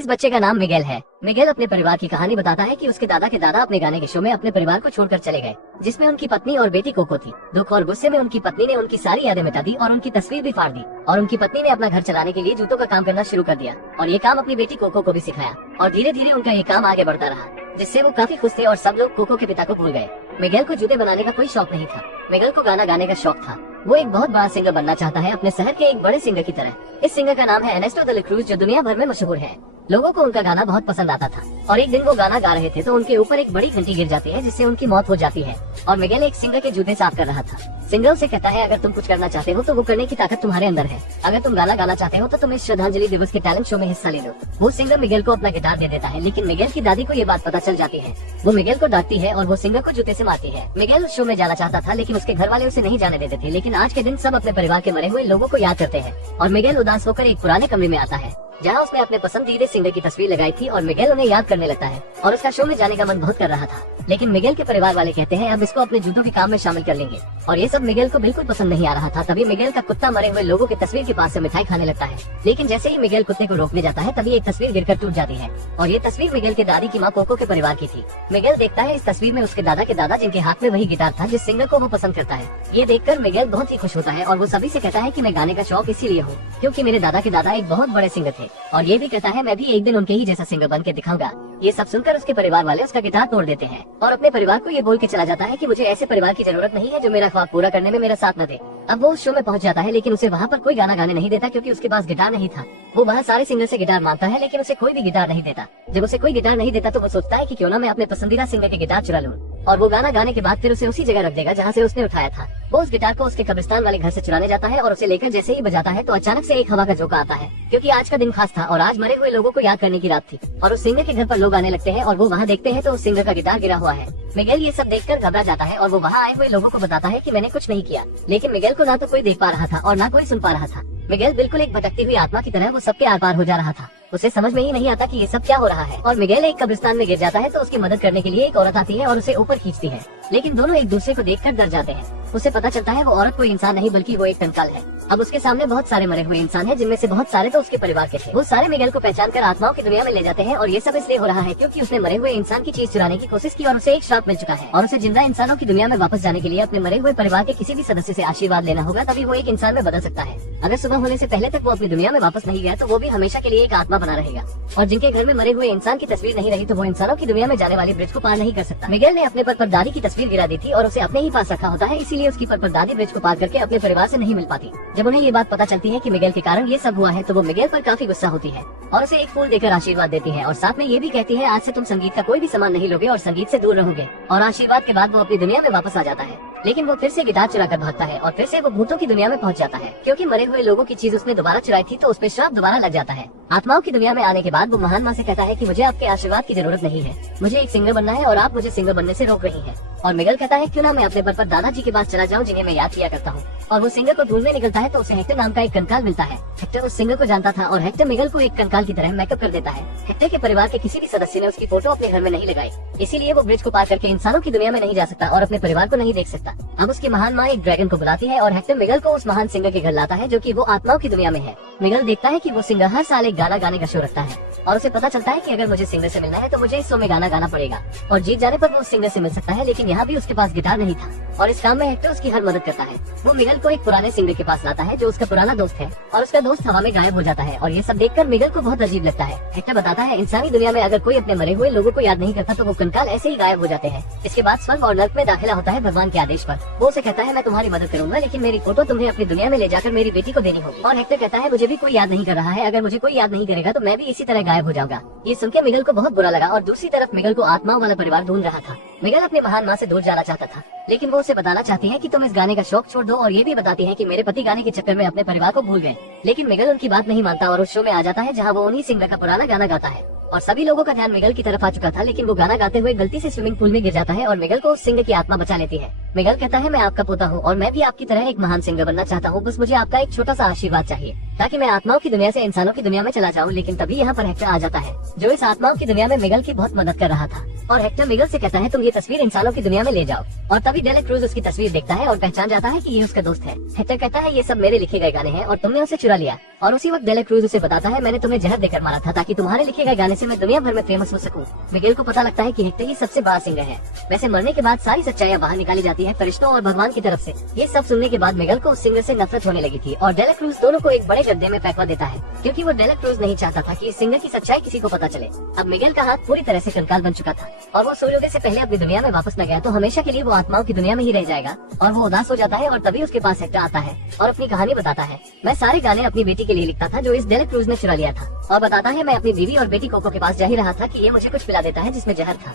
इस बच्चे का नाम मिगेल है। मिगेल अपने परिवार की कहानी बताता है कि उसके दादा के दादा अपने गाने के शो में अपने परिवार को छोड़कर चले गए, जिसमें उनकी पत्नी और बेटी कोको थी। दुख और गुस्से में उनकी पत्नी ने उनकी सारी यादें मिटा दी और उनकी तस्वीर भी फाड़ दी, और उनकी पत्नी ने अपना घर चलाने के लिए जूतों का काम करना शुरू कर दिया, और ये काम अपनी बेटी कोको को भी सिखाया, और धीरे धीरे उनका ये काम आगे बढ़ता रहा, जिससे वो काफी खुश थे और सब लोग कोको के पिता को भूल गए। मिगेल को जूते बनाने का कोई शौक नहीं था। मिगेल को गाना गाने का शौक था। वो एक बहुत बड़ा सिंगर बनना चाहता है, अपने शहर के एक बड़े सिंगर की तरह। इस सिंगर का नाम है एर्नेस्टो द ला क्रूज, जो दुनिया भर में मशहूर है। लोगों को उनका गाना बहुत पसंद आता था, और एक दिन वो गाना गा रहे थे तो उनके ऊपर एक बड़ी घंटी गिर जाती है, जिससे उनकी मौत हो जाती है। और मिगेल एक सिंगर के जूते साफ कर रहा था। सिंगर उसे कहता है, अगर तुम कुछ करना चाहते हो तो वो करने की ताकत तुम्हारे अंदर है। अगर तुम गाना गाना चाहते हो तो तुम इस श्रद्धांजलि दिवस के टैलेंट शो में हिस्सा ले लो। वो सिंगर मिगेल को अपना गिटार दे देता है, लेकिन मिगेल की दादी को ये बात पता चल जाती है। वो मिगेल को डांटती है और वो सिंगर को जूते से मारती है। मिगेल उस शो में जाना चाहता था, लेकिन उसके घर वाले उसे नहीं जाने देते थे। लेकिन आज के दिन सब अपने परिवार के मरे हुए लोगों को याद करते हैं, और मिगेल उदास होकर एक पुराने कमरे में आता है, जहाँ उसने अपने पसंदीदा सिंगर की तस्वीर लगाई थी, और मिगेल उन्हें याद करने लगता है, और उसका शो में जाने का मन बहुत कर रहा था। लेकिन मिगेल के परिवार वाले कहते हैं अब इसको अपने जूतों के काम में शामिल कर लेंगे, और ये सब मिगेल को बिल्कुल पसंद नहीं आ रहा था। तभी मिगेल का कुत्ता मरे हुए लोगों की तस्वीर के पास से मिठाई खाने लगता है, लेकिन जैसे ही मिगेल कुत्ते को रोकने जाता है तभी एक तस्वीर गिरकर टूट जाती है, और ये तस्वीर मिगेल के दादी की माँ कोको के परिवार की थी। मिगेल देखता है इस तस्वीर में उसके दादा के दादा, जिनके हाथ में वही गिटार था जिस सिंगर को वो पसंद करता है। ये देखकर मिगेल बहुत ही खुश होता है, और वो सभी से कहता है कि मैं गाने का शौक इसीलिए हूँ क्योंकि मेरे दादा के दादा एक बहुत बड़े सिंगर थे, और ये भी कहता है मैं भी एक दिन उनके ही जैसा सिंगर बन के दिखाऊंगा। ये सब सुनकर उसके परिवार वाले उसका गिटार तोड़ देते हैं, और अपने परिवार को ये बोल के चला जाता है कि मुझे ऐसे परिवार की जरूरत नहीं है जो मेरा ख्वाब पूरा करने में मेरा साथ न दे। अब वो उस शो में पहुंच जाता है, लेकिन उसे वहाँ पर कोई गाना गाने नहीं देता क्योंकि उसके पास गिटार नहीं था। वो वहाँ सारे सिंगर से गिटार मांगता है, लेकिन उसे कोई भी गिटार नहीं देता। जब उसे कोई गिटार नहीं देता तो वो सोचता है कि क्यों ना मैं अपने पसंदीदा सिंगर के गिटार चुरा लूं, और वो गाना गाने के बाद फिर उसे उसी जगह रख देगा जहाँ से उसने उठाया था। वो उस गिटार को उसके कब्रिस्तान वाले घर से चुराने जाता है, और उसे लेकर जैसे ही बजाता है तो अचानक से एक हवा का झोंका आता है, क्योंकि आज का दिन खास था और आज मरे हुए लोगों को याद करने की रात थी। और उस सिंगर के घर पर लोग आने लगते हैं, और वो वहाँ देखते हैं तो उस सिंगर का गिटार गिरा हुआ है। मिगेल ये सब देखकर घबरा जाता है, और वो वहाँ आए हुए लोगों को बताता है कि मैंने कुछ नहीं किया। लेकिन मिगेल को ना तो कोई देख पा रहा था और ना कोई सुन पा रहा था। मिगेल बिल्कुल एक भटकती हुई आत्मा की तरह वो सबके आर पार हो जा रहा था। उसे समझ में ही नहीं आता कि ये सब क्या हो रहा है, और मिगेल एक कब्रिस्तान में गिर जाता है तो उसकी मदद करने के लिए एक औरत आती है और उसे ऊपर खींचती है, लेकिन दोनों एक दूसरे को देखकर डर जाते हैं। उसे पता चलता है वो औरत कोई इंसान नहीं बल्कि वो एक कंकाल है। अब उसके सामने बहुत सारे मरे हुए इंसान हैं, जिनमें से बहुत सारे तो उसके परिवार के थे। वो सारे मिगेल को पहचान कर आत्माओं की दुनिया में ले जाते हैं, और ये सब इसलिए हो रहा है क्योंकि उसने मरे हुए इंसान की चीज चुराने की कोशिश की और उसे एक श्राप मिल चुका है, और उसे जिंदा इंसानों की दुनिया में वापस जाने के लिए अपने मरे हुए परिवार के किसी भी सदस्य से आशीर्वाद लेना होगा, तभी वो एक इंसान में बदल सकता है। अगर सुबह होने से पहले तक वो अपनी दुनिया में वापस नहीं गया तो वो भी हमेशा के लिए एक आत्मा बना रहेगा, और जिनके घर में मरे हुए इंसान की तस्वीर नहीं रही तो वो इंसानों की दुनिया में जाने वाली ब्रिज को पार नहीं कर सकता। मिगेल ने अपने परदादी की तस्वीर गिरा दी थी और उसे अपने ही पास रखा होता है, इसीलिए उसकी परदादी ब्रिज को पार करके अपने परिवार से नहीं मिल पाती। जब उन्हें ये बात पता चलती है कि मिगेल के कारण ये सब हुआ है तो वो मिगेल पर काफी गुस्सा होती है, और उसे एक फूल देकर आशीर्वाद देती है, और साथ में ये भी कहती है आज से तुम संगीत का कोई भी सामान नहीं लोगे और संगीत से दूर रहोगे। और आशीर्वाद के बाद वो अपनी दुनिया में वापस आ जाता है, लेकिन वो फिर से गिटार चुरा कर भागता है, और फिर से वो भूतों की दुनिया में पहुंच जाता है, क्योंकि मरे हुए लोगों की चीज उसने दोबारा चुराई थी तो उस पर श्राप दोबारा लग जाता है। आत्माओं की दुनिया में आने के बाद वो महान माँ से कहता है कि मुझे आपके आशीर्वाद की जरूरत नहीं है, मुझे एक सिंगर बनना है और आप मुझे सिंगर बनने से रोक रही हैं। और मिगेल कहता है क्यों ना मैं अपने पर दादाजी के पास चला जाऊं जिन्हें मैं याद किया करता हूं। और वो सिंगर को ढूंढने निकलता है तो उसे हेक्टर नाम का एक कंकाल मिलता है। हेक्टर उस सिंगर को जानता था और हेक्टर मिगेल को एक कंकाल की तरह मेकअप कर देता है। हेक्टर के परिवार के किसी भी सदस्य ने उसकी फोटो अपने घर में नहीं लगाई, इसीलिए वो ब्रिज को पार करके इंसानों की दुनिया में नहीं जा सकता और अपने परिवार को नहीं देख सकता। अब उसकी महान माँ एक ड्रैगन को बुलाती है और हेक्टर मिगेल को उस महान सिंगर के घर लाता है जो कि वो आत्माओं की दुनिया में है। मिगेल देखता है कि वो सिंगर हर साल एक गाना गाने का शो रखता है, और उसे पता चलता है कि अगर मुझे सिंगर से मिलना है तो मुझे इस शो में गाना गाना पड़ेगा, और जीत जाने पर वो उस सिंगर से मिल सकता है। लेकिन यहाँ भी उसके पास गिटार नहीं था, और इस काम में हेक्टर उसकी हर मदद करता है। वो मिगेल को एक पुराने सिंगर के पास लाता है जो उसका पुराना दोस्त है, और उसका दोस्त हवा में गायब हो जाता है, और ये सब देखकर मिगेल को बहुत अजीब लगता है। हेक्टर बताता है इंसानी दुनिया में अगर कोई अपने मरे हुए लोगों को याद नहीं करता तो वो कंकाल ऐसे ही गायब हो जाते हैं। इसके बाद स्वर्ग और नर्क में दाखिला होता है भगवान के आदेश पर। वो उसे कहता है मैं तुम्हारी मदद करूंगा, लेकिन मेरी फोटो तुम्हें अपनी दुनिया में ले जाकर मेरी बेटी को देनी होगी। और हेक्टर कहता है मुझे भी कोई याद नहीं कर रहा है, अगर मुझे कोई याद नहीं करेगा तो मैं भी इसी तरह गायब हो जाऊंगा। ये सुनकर मिगेल को बहुत बुरा लगा, और दूसरी तरफ मिगेल को आत्माओं वाला परिवार ढूंढ रहा था। मिगेल अपनी महान माँ से दूर जाना चाहता था, लेकिन वो उसे बताना चाहती है कि तुम इस गाने का शौक छोड़ दो, और ये भी बताती है कि मेरे पति गाने के चक्कर में अपने परिवार को भूल गए। लेकिन मिगेल उनकी बात नहीं मानता और उस शो में आ जाता है जहाँ वो उन्हीं सिंगर का पुराना गाना गाता है, और सभी लोगों का ध्यान मिगेल की तरफ आ चुका था। लेकिन वो गाना गाते हुए गलती से स्विमिंग पूल में गिर जाता है और मिगेल को उस सिंगर की आत्मा बचा लेती है। मिगेल कहता है मैं आपका पोता हूँ और मैं भी आपकी तरह एक महान सिंगर बनना चाहता हूँ, बस मुझे आपका एक छोटा सा आशीर्वाद चाहिए ताकि मैं आत्माओं की दुनिया से इंसानों की दुनिया में चला जाऊँ। लेकिन तभी यहाँ पर हेक्टर आ जाता है जो इस आत्माओं की दुनिया में मिगेल की बहुत मदद कर रहा था और हेक्टर मिगेल से कहता है तुम ये तस्वीर इंसानों की दुनिया में ले जाओ। और तभी डेला क्रूज उसकी तस्वीर देखता है और पहचान जाता है कि ये उसका दोस्त है। हेक्टर कहता है ये सब मेरे लिखे गए गाने हैं और तुमने उसे चुरा लिया। और उसी वक्त डेला क्रूज उसे बताता है मैंने तुम्हें जहर देकर मारा था ताकि तुम्हारे लिखे गए गाने से मैं दुनिया भर में फेमस हो सकूं। मिगेल को पता लगता है कि हेक्टर ही सबसे बड़ा सिंगर है। वैसे मरने के बाद सारी सच्चाइयां बाहर निकाली जाती है फरिश्तों और भगवान की तरफ से। ये सब सुनने के बाद मिगेल को उस सिंगर से नफरत होने लगी थी और डेला क्रूज दोनों को एक बड़े गड्ढे में फेंकवा देता है क्योंकि वो डेला क्रूज नहीं चाहता था कि इस सिंगर की सच्चाई किसी को पता चले। अब मिगेल का हाथ पूरी तरह से कंकाल बन चुका था और वो सूर्योदय से पहले अपनी दुनिया में वापस न गया तो हमेशा के लिए वो आत्माओं की दुनिया में ही रह जाएगा। और वो उदास हो जाता है और तभी उसके पास हेक्टर आता है और अपनी कहानी बताता है। मैं सारे गाने अपनी बेटी के लिए लिखता था जो इस डेला क्रूज ने चुरा लिया था। और बताता है मैं अपनी बीवी और बेटी कोको के पास जा ही रहा था कि ये मुझे कुछ पिला देता है जिसमें जहर था।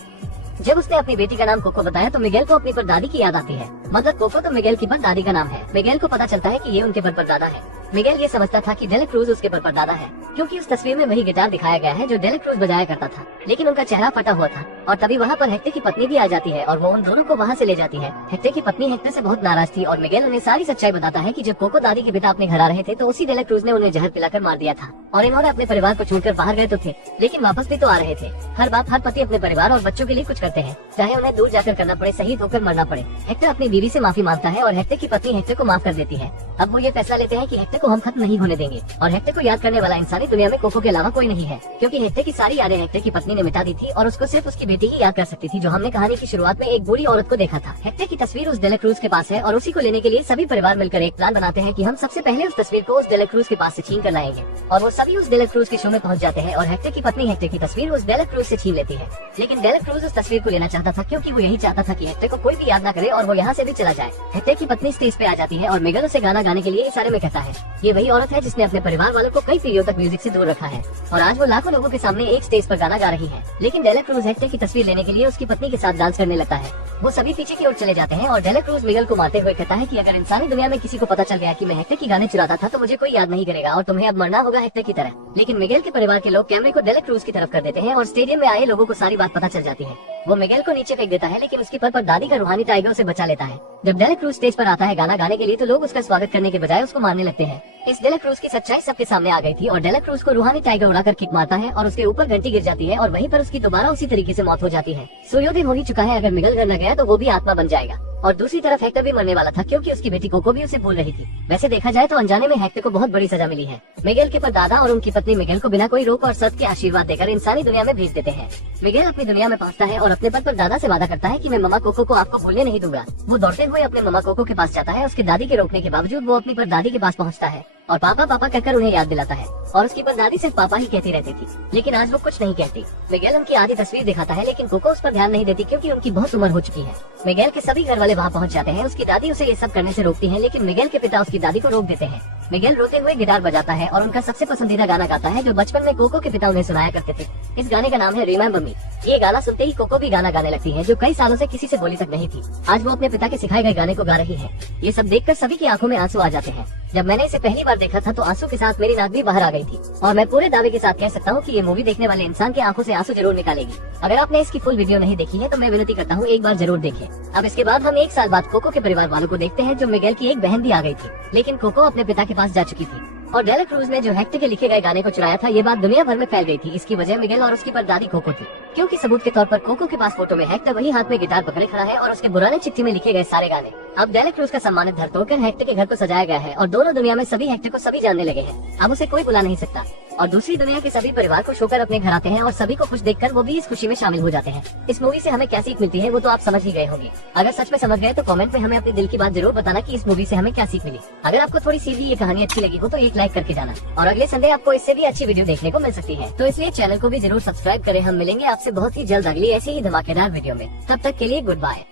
जब उसने अपनी बेटी का नाम कोको बताया तो मिगेल को अपनी परदादी की याद आती है। मतलब कोको तो मिगेल की परदादी का नाम है। मिगेल को पता चलता है कि ये उनके परदादा है। मिगेल ये समझता था कि डेला क्रूज उसके परदादा है क्योंकि उस तस्वीर में वही गिटार दिखाया गया है जो डेला क्रूज बजाया करता था, लेकिन उनका चेहरा फटा हुआ था। और तभी वहाँ पर हेक्टर की पत्नी भी आ जाती है और वो उन दोनों को वहाँ से ले जाती है। हेक्टर की पत्नी हेक्टर से बहुत नाराज थी और मिगेल उन्हें सारी सच्चाई बताता है कि जब कोको दादी के पिता अपने घर आ रहे थे तो उसी डेला क्रूज ने उन्हें जहर पिलाकर मार दिया था और इन्होंने अपने परिवार को छोड़कर बाहर गए तो थे लेकिन वापस भी तो आ रहे थे। हर बाप हर पति अपने परिवार और बच्चों के लिए कुछ करते हैं, चाहे उन्हें दूर जाकर करना पड़े, शहीद होकर मरना पड़े। हेक्टर अपनी बीवी से माफी मांगता है और हेक्टर की पत्नी हेक्टर को माफ कर देती है। अब वो ये फैसला लेते हैं कि हेक्टर को हम खत्म नहीं होने देंगे और हेक्टर को याद करने वाला इंसानी दुनिया में कोको के अलावा कोई नहीं है क्योंकि हेक्टर की सारी यादें हेक्टर की पत्नी ने मिटा दी थी और उसको सिर्फ उसकी बेटी ही याद कर सकती थी जो हमने कहानी की शुरुआत में एक बूढ़ी औरत को देखा था। हेक्टर की तस्वीर उस डेला क्रूज के पास है और उसी को लेने के लिए सभी परिवार मिलकर एक प्लान बनाते हैं कि हम सबसे पहले उस तस्वीर को उस डेला क्रूज के पास से छीन कर लाएंगे। और वो सभी उस डेला क्रूज के शो में पहुंच जाते हैं और हेक्टर की पत्नी हेक्टर की तस्वीर उस डेला क्रूज से छीन लेती है। लेकिन डेला क्रूज उस तस्वीर को लेना चाहता था क्योंकि वो यही चाहता था कि हेक्टर को कोई भी याद न करे और वो यहाँ से भी चला जाए। हेक्टर की पत्नी स्टेज पे आ जाती है और मिगेल उसे गाना गाने के लिए इशारे में कहता है। ये वही औरत है जिसने अपने परिवार वालों को कई पीढ़ियों तक म्यूजिक से दूर रखा है और आज वो लाखों लोगों के सामने एक स्टेज पर गाना गा रही है। लेकिन डेला क्रूज हेक्टर की तस्वीर लेने के लिए उसकी पत्नी के साथ डांस करने लगता है। वो सभी पीछे की ओर चले जाते हैं और डेला क्रूज मिगेल को मारते हुए कहता है कि अगर इंसानी दुनिया में किसी को पता चल गया कि मैं हेक्टर की गाने चुराता था तो मुझे कोई याद नहीं करेगा और तुम्हें अब मरना होगा हेक्टर की तरह। लेकिन मिगेल के परिवार के लोग कैमरे को डेला क्रूज की तरफ कर देते हैं और स्टेडियम में आए लोगों को सारी बात पता चल जाती है। वो मिगेल को नीचे फेंक देता है लेकिन उसकी पर दादी का रूहानी टाइगर उसे बचा लेता है। जब डेला क्रूज स्टेज पर आता है गाना गाने के लिए तो लोग उसका स्वागत करने के बजाय उसको मारने लगते हैं। इस डेला क्रूज की सच्चाई सबके सामने आ गई थी और डेला क्रूज को रूहानी टाइगर उड़ाकर किक मारता है और उसके ऊपर घंटी गिर जाती है और वहीं पर उसकी दोबारा उसी तरीके से मौत हो जाती है। सूर्योदय हो ही चुका है, अगर मिगेल घर न गया तो वो भी आत्मा बन जाएगा। और दूसरी तरफ हेक्टर भी मरने वाला था क्योंकि उसकी बेटी कोको भी उसे भूल रही थी। वैसे देखा जाए तो अनजाने में हेक्टर को बहुत बड़ी सजा मिली है। मिगेल के परदादा और उनकी पत्नी मिगेल को बिना कोई रोक और शर्त के आशीर्वाद देकर इंसानी दुनिया में भेज देते हैं। मिगेल अपनी दुनिया में पहुंचता है और अपने परदादा से वादा करता है कि मैं ममा कोको को आपको भूलने नहीं दूंगा। वो दौड़ते हुए अपने ममा कोको के पास जाता है। उसके दादी के रोकने के बावजूद वो अपनी परदादी के पास पहुंचता है और पापा पापा कहकर उन्हें याद दिलाता है और उसकी परदादी सिर्फ पापा ही कहती रहती थी, लेकिन आज वो कुछ नहीं कहती। मिगेल उनकी आधी तस्वीर दिखाता है लेकिन कोको उस पर ध्यान नहीं देती क्योंकि उनकी बहुत उम्र हो चुकी है। मिगेल के सभी घर वाले वहाँ पहुँच जाते हैं। उसकी दादी उसे ये सब करने से रोकती है लेकिन मिगेल के पिता उसकी दादी को रोक देते हैं। मिगेल रोते हुए गिटार बजाता है और उनका सबसे पसंदीदा गाना गाता है जो बचपन में कोको के पिता उन्हें सुनाया करते थे। इस गाने का नाम है रिमेम्बर मी। ये गाना सुनते ही कोको भी गाना गाने लगती है जो कई सालों से किसी से बोली तक नहीं थी। आज वो अपने पिता के सिखाए गए गाने को गा रही है। ये सब देखकर सभी की आंखों में आंसू आ जाते हैं। जब मैंने इसे पहली बार देखा था तो आंसू के साथ मेरी नाक भी बाहर आ गई थी और मैं पूरे दावे के साथ कह सकता हूँ कि ये मूवी देखने वाले इंसान की आंखों से आंसू जरूर निकालेगी। अगर आपने इसकी फुल वीडियो नहीं देखी है तो मैं विनती करता हूँ एक बार जरूर देखें। अब इसके बाद हम 1 साल बाद कोको के परिवार वालों को देखते हैं जो मिगेल की एक बहन भी आ गई थी, लेकिन कोको अपने पिता के पास जा चुकी थी और डेला क्रूज ने जो हेक्टर के लिखे गए गाने को चुराया था ये बात दुनिया भर में फैल गई थी। इसकी वजह मिगेल और उसकी परदादी कोको थी क्योंकि सबूत के तौर पर कोको के पास फोटो में हेक्टर वही हाथ में गिटार पकड़े खड़ा है और उसके पुराने चिट्ठी में लिखे गए सारे गाने। अब डेला क्रूज का सम्मानित घर तोड़कर हेक्टर के घर को सजाया गया है और दोनों दुनिया में सभी हेक्टर को सभी जानने लगे हैं। अब उसे कोई बुला नहीं सकता और दूसरी दुनिया के सभी परिवार खुश होकर अपने घर आते हैं और सभी को खुश देखकर वो भी इस खुशी में शामिल हो जाते हैं। इस मूवी से हमें क्या सीख मिलती है वो तो आप समझ ही गए होंगे। अगर सच में समझ गए तो कमेंट में हमें अपने दिल की बात जरूर बताना कि इस मूवी से हमें क्या सीख मिली। अगर आपको थोड़ी सी भी ये कहानी अच्छी लगी हो तो एक लाइक करके जाना और अगले संडे आपको इससे भी अच्छी वीडियो देखने को मिल सकती है, तो इसलिए चैनल को भी जरूर सब्सक्राइब करें। हम मिलेंगे आपसे बहुत ही जल्द अगली ऐसी ही धमाकेदार वीडियो में। तब तक के लिए गुड बाय।